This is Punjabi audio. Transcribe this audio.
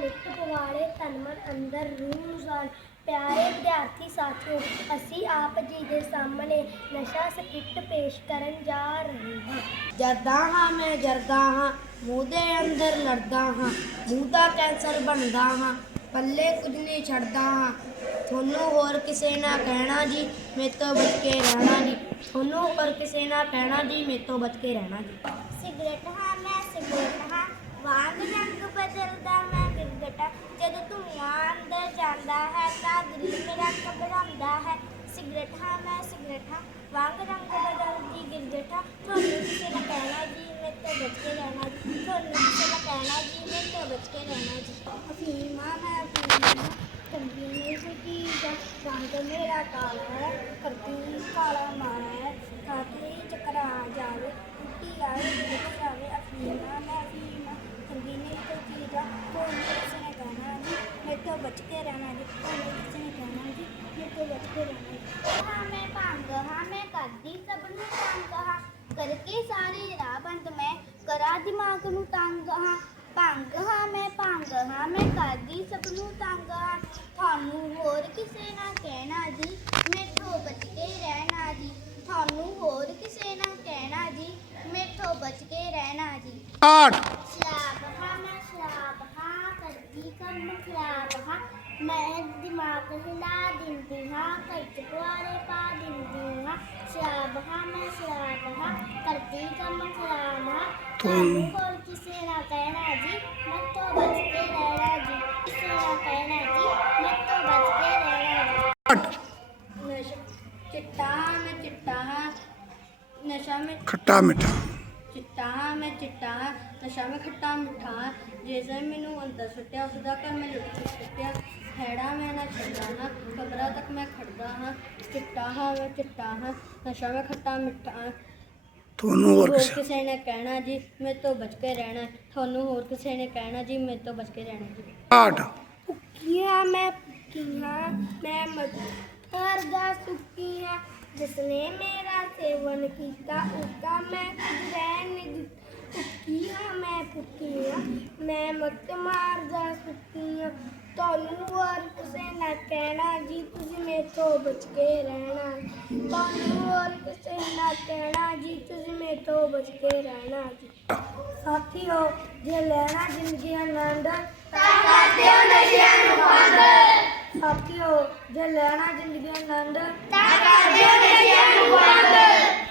ਦੇ ਪਵਾੜੇ ਤਨ ਅੰਦਰ ਰੂਹ ਨੂੰ ਪਿਆਰੇ ਵਿਦਿਆਰਥੀ ਸਾਥੀਓ, ਅਸੀਂ ਆਪ ਜੀ ਦੇ ਸਾਹਮਣੇ ਨਸ਼ਾ ਸਕਿੱਟ ਪੇਸ਼ ਕਰਨ ਜਾ ਰਹੇ ਹਾਂ। ਜਰਦਾ ਹਾਂ ਮੈਂ, ਜਰਦਾ ਹਾਂ, ਮੂੰਹ ਦੇ ਅੰਦਰ ਲੜਦਾ ਹਾਂ, ਮੂੰਹ ਦਾ ਕੈਂਸਰ ਬਣਦਾ ਹਾਂ, ਪੱਲੇ ਕੁਝ ਨਹੀਂ ਛੱਡਦਾ ਹਾਂ। ਤੁਹਾਨੂੰ ਹੋਰ ਕਿਸੇ ਨਾ ਕਹਿਣਾ ਜੀ, ਮੇਰੇ ਤੋਂ ਬਚ ਕੇ ਰਹਿਣਾ ਜੀ। ਤੁਹਾਨੂੰ ਹੋਰ ਕਿਸੇ ਨਾ ਕਹਿਣਾ ਜੀ, ਮੇਰੇ ਤੋਂ ਬਚ ਕੇ ਰਹਿਣਾ ਜੀ। ਸਿਗਰਟ ਹਾਂ ਮੈਂ सिगरेटा मैं सिगरेटा वांग रंग बदल दी गिरजठा थोनू किसे ना कहना जी, मैं तो बच के रहना जी। थोनू किसे ना कहना जी, मैं तो बच के रहना जी। अफीमा मैं अफीमा कंपनी से की रंग मेरा काला है कंपनी काला माँ है। काफ़ी चक्कर ਹਾਂ, ਮੈਂ ਭੰਗ ਹਾਂ, ਮੈਂ ਕਰਦੀ ਸਭ ਨੂੰ ਤੰਗ ਹਾਂ। ਕਰਕੇ ਸਾਰੀ ਰਾਹ ਬੰਦ, ਮੈਂ ਕਰਾ ਦਿਮਾਗ ਨੂੰ ਤੰਗ ਹਾਂ। ਭੰਗ ਹਾਂ, ਮੈਂ ਭੰਗ ਹਾਂ, ਮੈਂ ਕਰਦੀ ਸਭ ਨੂੰ ਤੰਗ ਹਾਂ। ਤੁਹਾਨੂੰ ਹੋਰ ਕਿਸੇ ਨਾ ਕਹਿਣਾ ਜੀ, ਮੈਥੋਂ ਬਚ ਕੇ ਰਹਿਣਾ ਜੀ। ਤੁਹਾਨੂੰ ਹੋਰ ਕਿਸੇ ਨਾ ਕਹਿਣਾ ਜੀ, ਮੈਥੋਂ ਬਚ ਕੇ ਰਹਿਣਾ ਜੀ। 8 मैं दिमाग हिला दिंदी हाँ कचकुआरे पा दिंदी हाँ श्याब हाँ मैं श्याब हाँ करती कम खराब हाँ तुम कोई किसे ना कहना जी मत तो बच के रहना जी किसे ना कहना जी मत तो बच के रहना जी नशा चिट्टा में चिट्टा हाँ नशा में खट्टा मीठा। ਚਿੱਟਾ ਹਾਂ ਮੈਂ ਚਿੱਟਾ ਹਾਂ ਨਸ਼ਾ ਮੈਂ ਖੱਟਾ ਮਿੱਠਾ। ਹਾਂ ਜਿਸੇ ਮੈਨੂੰ ਅੰਦਰ ਸੁੱਟਿਆ ਉਸ ਦਾ ਘਰ ਮੈਂ ਲੁੱਟ ਕੇ ਸੁੱਟਿਆ। ਹੈੜਾ ਮੈਂ ਨਾ ਛੱਡਦਾ ਹਾਂ ਕਬਰਾਂ ਤੱਕ ਮੈਂ ਖੜਦਾ ਹਾਂ। ਚਿੱਟਾ ਹਾਂ ਮੈਂ ਚਿੱਟਾ ਹਾਂ ਨਸ਼ਾ ਮੈਂ ਖੱਟਾ ਮਿੱਠਾ। ਹਾਂ ਤੁਹਾਨੂੰ ਹੋਰ ਕਿਸੇ ਨੇ ਕਹਿਣਾ ਜੀ ਮੇਰੇ ਤੋਂ ਬਚ ਕੇ ਰਹਿਣਾ। ਤੁਹਾਨੂੰ ਹੋਰ ਕਿਸੇ ਨੇ ਕਹਿਣਾ ਜੀ ਮੇਰੇ ਤੋਂ ਬਚ ਕੇ ਰਹਿਣਾ ਜੀ। ਆਠ ਭੁੱਖੀਆਂ ਮੈਂ ਭੁੱਖੀਆਂ ਮੈਂ ਮਰ ਦਾ ਸੁੱਕੀ ਹਾਂ जिसने मेरा सेवन किया, उसका मैं ग्रहण पुक्कियाँ मैं पुक्कियाँ मैं मत मार जा सुक्कियाँ तोलन वर्क से न कहना जी तुझ में तो बच के रहना। तो वर्क से न कहना जी तुझ में तो बच के रहना जी। साथियों, जे लेना ज़िंदगी आनंद ताकत दे नशियाँ नु ਆਨੰਦ ਜੇ ਲੈਣਾ ਜ਼ਿੰਦਗੀ ਆਨੰਦ ਤਾਂ ਕਰ ਦਿਓ ਨਸ਼ਿਆਂ ਨੂੰ ਬੰਦ।